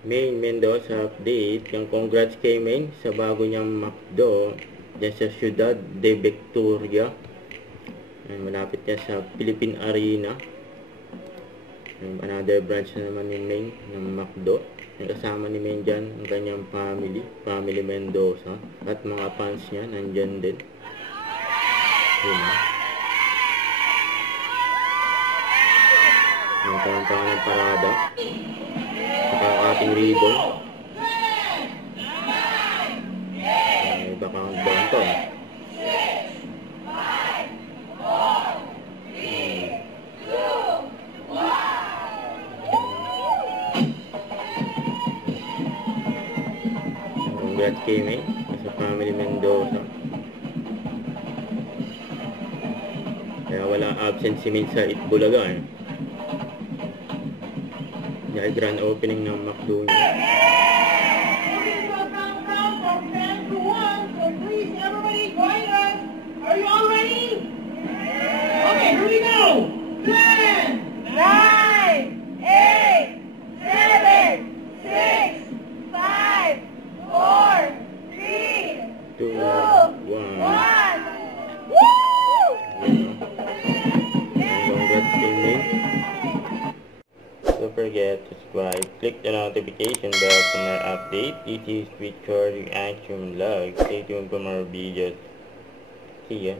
Maine Mendoza update. Yung congrats kay Maine sa bago niyang McDo dyan sa Ciudad de Victoria. Malapit niya sa Philippine Arena. Another branch na naman ni Maine ng McDo. Kasama ni Maine dyan ang kanyang family Mendoza, at mga fans niya nandyan din. Nagkaroon ng parada. Saka ang ating ribbon. Baka ang doon to. Congrats kay May sa family Mendoza. Kaya walang absent si May sa Itbulaga dahil grand opening ng McDo niya. Are you all ready? Okay, here we go. 10, 9, 8, 7, 6, 5, 4, 3, 2, 1. Woo! Congrats kay May. Don't forget to subscribe, click the notification bell for more updates. This is Richard Action Vlog. Stay tuned for more videos. See ya.